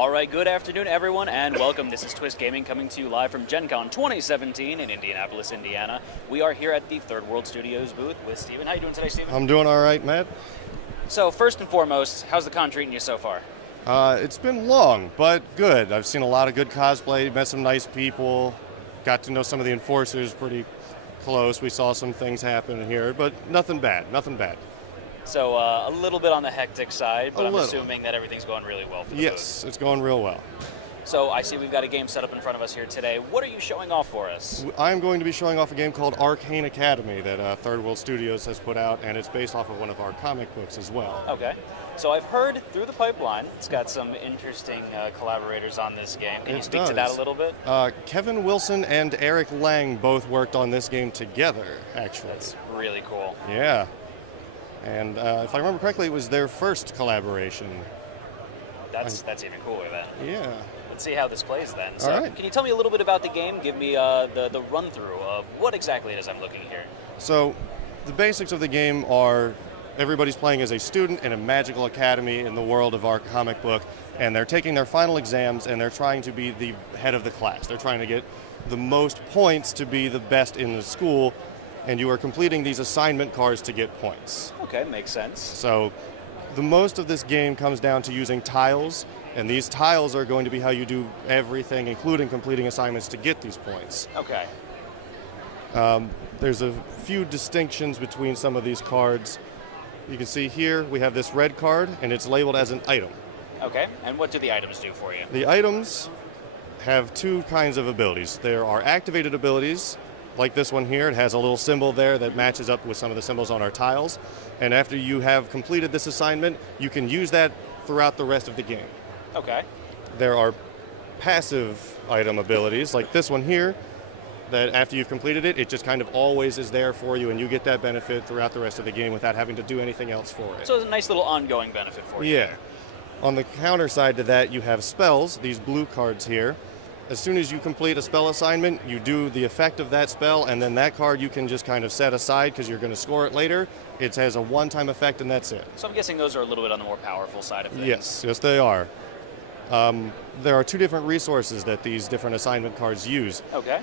Alright, good afternoon everyone, and welcome. This is Twist Gaming coming to you live from Gen Con 2017 in Indianapolis, Indiana. We are here at the 3rd World Studios booth with Steven. How you doing today, Steven? I'm doing all right, Matt. So, first and foremost, how's the con treating you so far? It's been long, but good. I've seen a lot of good cosplay, met some nice people, got to know some of the enforcers pretty close. We saw some things happen here, but nothing bad. So, a little bit on the hectic side, but I'm little. assuming that everything's going really well for the Yes, it's going real well. booth. So, I see we've got a game set up in front of us here today. What are you showing off for us? I'm going to be showing off a game called Arcane Academy that 3rd World Studios has put out, and it's based off of one of our comic books as well. Okay. So, I've heard through the pipeline, it's got some interesting collaborators on this game. Can you speak to that a little bit? Kevin Wilson and Eric Lang both worked on this game together, actually. That's really cool. Yeah. And if I remember correctly, it was their first collaboration. That's even cooler then. Yeah. Let's see how this plays then. So, All right. Can you tell me a little bit about the game? Give me the run-through of what exactly it is I'm looking here. So the basics of the game are everybody's playing as a student in a magical academy in the world of our comic book, and they're taking their final exams and they're trying to be the head of the class. They're trying to get the most points to be the best in the school, and you are completing these assignment cards to get points. Okay, makes sense. So the most of this game comes down to using tiles, and these tiles are going to be how you do everything, including completing assignments to get these points. Okay. There's a few distinctions between some of these cards. You can see here we have this red card, and it's labeled as an item. Okay, and what do the items do for you? The items have two kinds of abilities. There are activated abilities, like this one here. It has a little symbol there that matches up with some of the symbols on our tiles. And after you have completed this assignment, you can use that throughout the rest of the game. Okay. There are passive item abilities, like this one here, that after you've completed it, it just kind of always is there for you, and you get that benefit throughout the rest of the game without having to do anything else for it. So it's a nice little ongoing benefit for you. Yeah. On the counter side to that, you have spells, these blue cards here. As soon as you complete a spell assignment, you do the effect of that spell, and then that card you can just kind of set aside because you're going to score it later. It has a one-time effect, and that's it. So I'm guessing those are a little bit on the more powerful side of things. Yes, they are. There are two different resources that these different assignment cards use. Okay.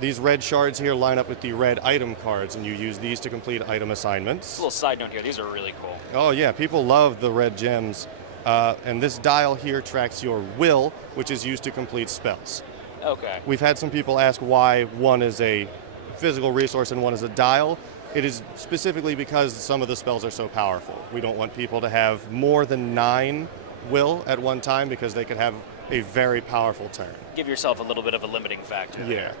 These red shards here line up with the red item cards, and you use these to complete item assignments. A little side note here, these are really cool. Oh yeah, people love the red gems. And this dial here tracks your will, which is used to complete spells. Okay. We've had some people ask why one is a physical resource and one is a dial. It is specifically because some of the spells are so powerful. We don't want people to have more than 9 will at one time because they could have a very powerful turn. Give yourself a little bit of a limiting factor. Yeah.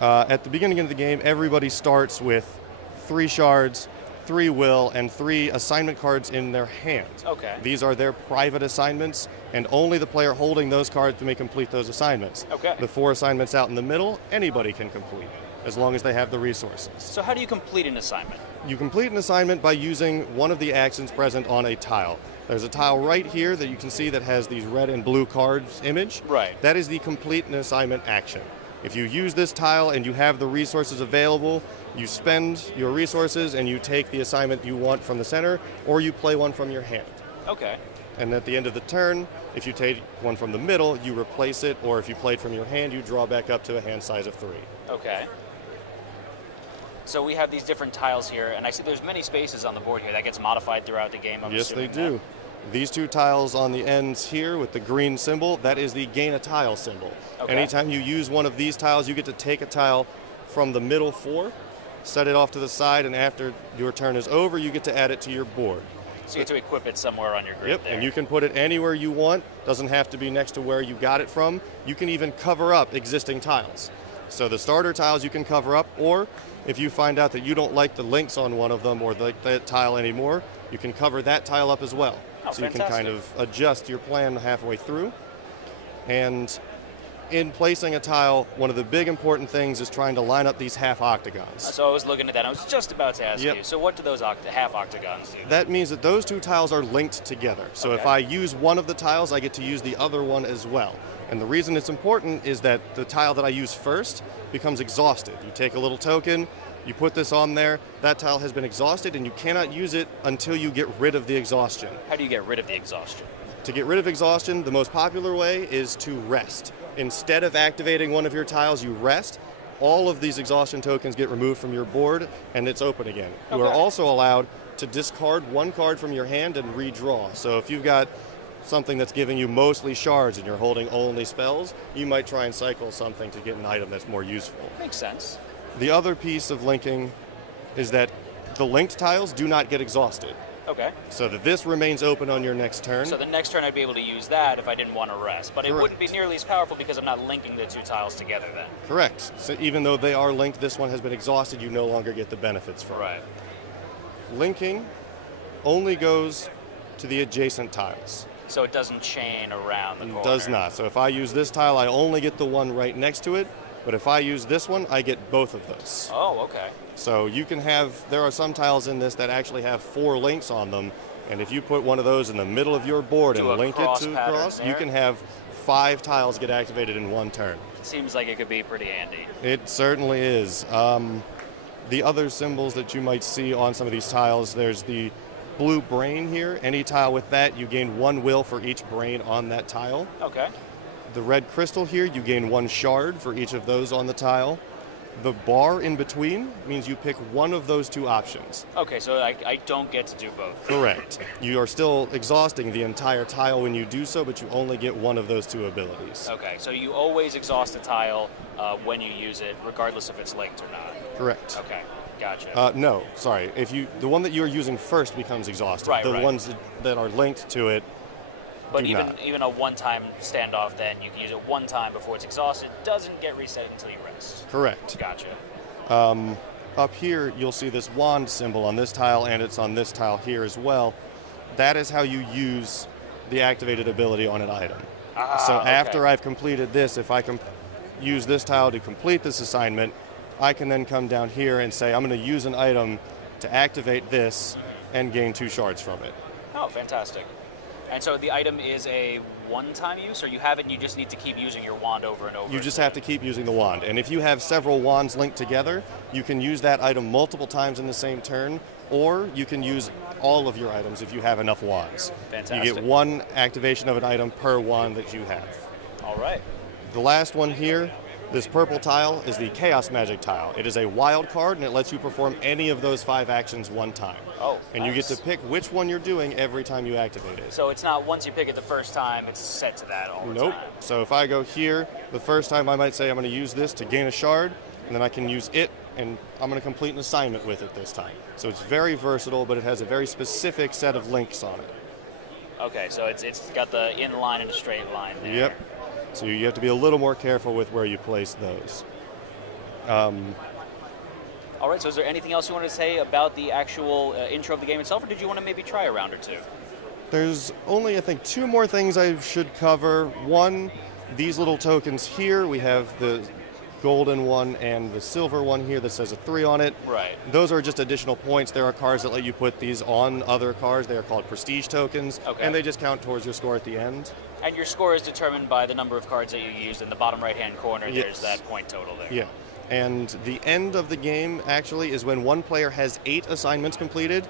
At the beginning of the game, everybody starts with 3 shards, 3 will, and 3 assignment cards in their hand. Okay. These are their private assignments, and only the player holding those cards may complete those assignments. Okay. The 4 assignments out in the middle, anybody can complete, as long as they have the resources. So how do you complete an assignment? You complete an assignment by using one of the actions present on a tile. There's a tile right here that you can see that has these red and blue cards image. Right. That is the complete an assignment action. If you use this tile and you have the resources available, you spend your resources and you take the assignment you want from the center, or you play one from your hand. Okay. And at the end of the turn, if you take one from the middle, you replace it, or if you played from your hand, you draw back up to a hand size of 3. Okay. So we have these different tiles here, and I see there's many spaces on the board here. That gets modified throughout the game, I'm Yes, they assuming do. These 2 tiles on the ends here with the green symbol, that is the gain a tile symbol. Okay. Anytime you use one of these tiles, you get to take a tile from the middle 4, set it off to the side, and after your turn is over, you get to add it to your board. So you get to equip it somewhere on your grid. Yep, there. and you can put it anywhere you want. Doesn't have to be next to where you got it from. You can even cover up existing tiles. So the starter tiles you can cover up, or if you find out that you don't like the links on one of them or like that tile anymore, you can cover that tile up as well. Oh, so you can fantastic. kind of adjust your plan halfway through. And in placing a tile, one of the big important things is trying to line up these half octagons. So I was looking at that. I was just about to ask Yep. you. So what do those half octagons do? That means that those 2 tiles are linked together. So if Okay. I use one of the tiles, I get to use the other one as well. And the reason it's important is that the tile that I use first becomes exhausted. You take a little token, you put this on there, that tile has been exhausted, and you cannot use it until you get rid of the exhaustion. How do you get rid of the exhaustion? To get rid of exhaustion, the most popular way is to rest. Instead of activating one of your tiles, you rest. All of these exhaustion tokens get removed from your board, and it's open again. You are also allowed to discard one card from your hand and redraw. So if you've got something that's giving you mostly shards and you're holding only spells, you might try and cycle something to get an item that's more useful. Makes sense. The other piece of linking is that the linked tiles do not get exhausted. Okay. So that this remains open on your next turn. So the next turn I'd be able to use that if I didn't want to rest. But it Correct. wouldn't be nearly as powerful because I'm not linking the two tiles together then. Correct. So even though they are linked, this one has been exhausted, you no longer get the benefits from Right. it. Linking only goes to the adjacent tiles. So it doesn't chain around the corner. It does not. So if I use this tile, I only get the one right next to it. But if I use this one, I get both of those. Oh, okay. So you can have, there are some tiles in this that actually have 4 links on them. And if you put one of those in the middle of your board and link it to cross, you can have 5 tiles get activated in one turn. Seems like it could be pretty handy. It certainly is. The other symbols that you might see on some of these tiles, there's the blue brain here. Any tile with that, you gain 1 will for each brain on that tile. Okay. The red crystal here, you gain 1 shard for each of those on the tile. The bar in between means you pick one of those 2 options. Okay, so I don't get to do both. Correct. You are still exhausting the entire tile when you do so, but you only get one of those 2 abilities. Okay, so you always exhaust a tile when you use it, regardless if it's linked or not. Correct. Okay, gotcha. No, sorry. The one that you're using first becomes exhausted. Right, the right. ones that are linked to it. But do not. even a one-time standoff, then you can use it one time before it's exhausted. Doesn't get reset until you rest. Correct. Gotcha. Up here, you'll see this wand symbol on this tile, and it's on this tile here as well. That is how you use the activated ability on an item. So after I've completed this, if I can use this tile to complete this assignment, I can then come down here and say, I'm going to use an item to activate this and gain 2 shards from it. Oh, fantastic. And so the item is a one-time use, or you have it and you just need to keep using your wand over and over? You just have to keep using the wand. And if you have several wands linked together, you can use that item multiple times in the same turn, or you can use all of your items if you have enough wands. Fantastic. You get 1 activation of an item per wand that you have. All right. The last one here, this purple tile, is the Chaos Magic tile. It is a wild card, and it lets you perform any of those 5 actions one time. Oh, and you get nice. to pick which one you're doing every time you activate it. So it's not once you pick it the first time, it's set to that all the Nope. time. So if I go here, the first time I might say I'm going to use this to gain a shard, and then I can use it, and I'm going to complete an assignment with it this time. So it's very versatile, but it has a very specific set of links on it. Okay, so it's got the in line and a straight line there. Yep. So you have to be a little more careful with where you place those. All right, so is there anything else you wanted to say about the actual intro of the game itself, or did you want to maybe try a round or 2? There's only, I think, 2 more things I should cover. One, these little tokens here. We have the golden one and the silver one here that says a 3 on it. Right. Those are just additional points. There are cards that let you put these on other cards. They are called prestige tokens, Okay. and they just count towards your score at the end. And your score is determined by the number of cards that you used. In the bottom right-hand corner, Yes. there's that point total there. Yeah. And the end of the game, actually, is when one player has 8 assignments completed.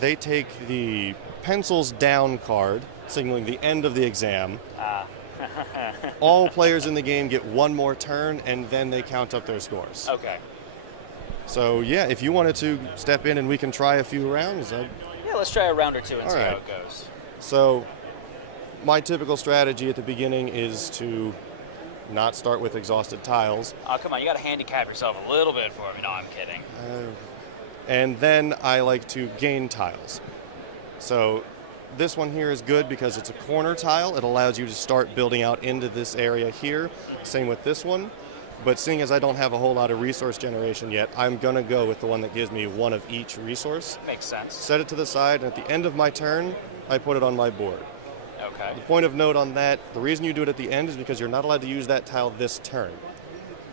They take the pencils down card, signaling the end of the exam. All players in the game get 1 more turn, and then they count up their scores. Okay. So, yeah, if you wanted to step in and we can try a few rounds. Yeah, let's try a round or 2 and All see right. how it goes. So, my typical strategy at the beginning is to not start with exhausted tiles. Oh, come on, you got to handicap yourself a little bit for me. No, I'm kidding. And then I like to gain tiles. So this one here is good because it's a corner tile. It allows you to start building out into this area here. Same with this one. But seeing as I don't have a whole lot of resource generation yet, I'm going to go with the one that gives me 1 of each resource. Makes sense. Set it to the side, and at the end of my turn, I put it on my board. Okay. The point of note on that, the reason you do it at the end is because you're not allowed to use that tile this turn.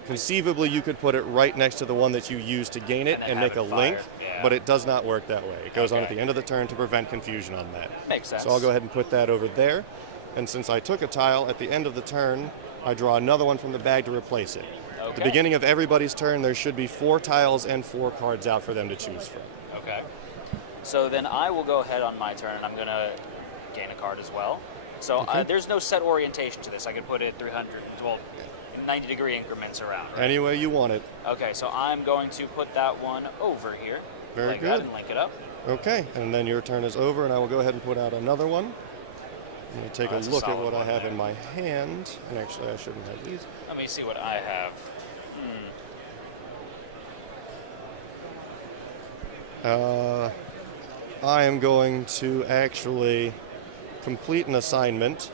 Conceivably, you could put it right next to the one that you use to gain it And then and have make a it link, fired. Yeah. but it does not work that way. It goes on at Okay. the end of the turn to prevent confusion on that. Makes sense. So I'll go ahead and put that over there. And since I took a tile, at the end of the turn, I draw another one from the bag to replace it. At the Okay. beginning of everybody's turn, there should be 4 tiles and 4 cards out for them to choose from. Okay. So then I will go ahead on my turn, and I'm going to gain a card as well. So Okay. there's no set orientation to this. I can put it 90-degree increments around. Right? Any way you want it. Okay, so I'm going to put that one over here. Very like good. That and link it up. Okay, and then your turn is over, and I will go ahead and put out another one. I'm going to take a That's a look at solid what I one have there. in my hand. And actually, I shouldn't have these. Let me see what I have. I am going to actually complete an assignment,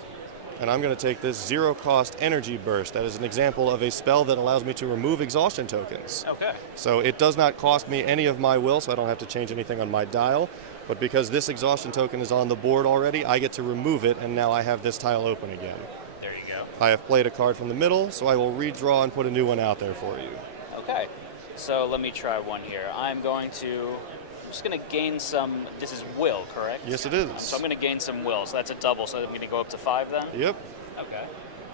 and I'm going to take this zero-cost energy burst. That is an example of a spell that allows me to remove exhaustion tokens. Okay. So it does not cost me any of my will, so I don't have to change anything on my dial. But because this exhaustion token is on the board already, I get to remove it, and now I have this tile open again. There you go. I have played a card from the middle, so I will redraw and put a new one out there for you. Okay. So let me try one here. I'm just going to gain some, this is will, correct? Yes, it is. So I'm going to gain some will, so that's a double, so I'm going to go up to 5 then? Yep. Okay.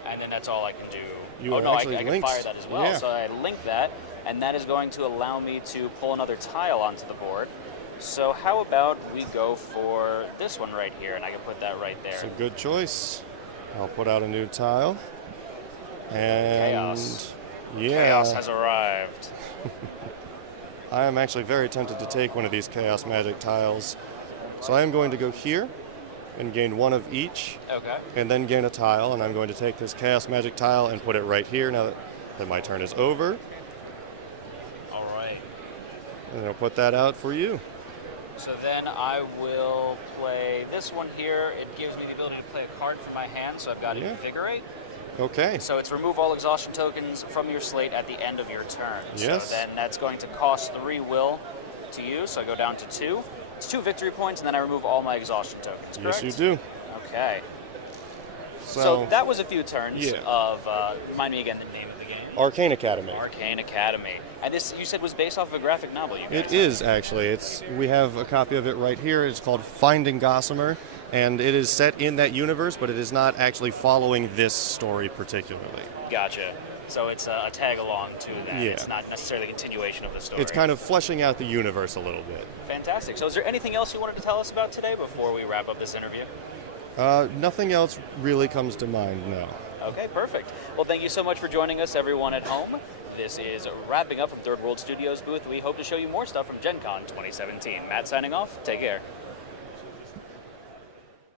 And then that's all I can do. You are no, I actually can linked. fire that as well. Yeah. So I link that, and that is going to allow me to pull another tile onto the board. So how about we go for this one right here, and I can put that right there. It's a good choice. I'll put out a new tile. And Chaos. yeah, Chaos has arrived. I am actually very tempted to take one of these chaos magic tiles. So I am going to go here and gain one of each, Okay. and then gain a tile, and I'm going to take this chaos magic tile and put it right here now that my turn is over. All right. And I'll put that out for you. So then I will play this one here. It gives me the ability to play a card from my hand, so I've got Yeah. Invigorate. Okay. So it's remove all exhaustion tokens from your slate at the end of your turn. Yes. So then that's going to cost 3 will to you, so I go down to 2. It's 2 victory points, and then I remove all my exhaustion tokens, correct? Yes, you do. Okay. So that was a few turns Yeah. of, remind me again the name of the game. Arcane Academy. Arcane Academy. And this, you said, was based off of a graphic novel, you guys. It is actually. We have a copy of it right here. It's called Finding Gossamyr, and it is set in that universe, but it is not actually following this story particularly. Gotcha. So it's a tag along to that. Yeah. It's not necessarily a continuation of the story. It's kind of fleshing out the universe a little bit. Fantastic. So is there anything else you wanted to tell us about today before we wrap up this interview? Nothing else really comes to mind, no. Okay, perfect. Well, thank you so much for joining us, everyone at home. This is wrapping up from 3rd World Studios booth. We hope to show you more stuff from Gen Con 2017. Matt signing off. Take care.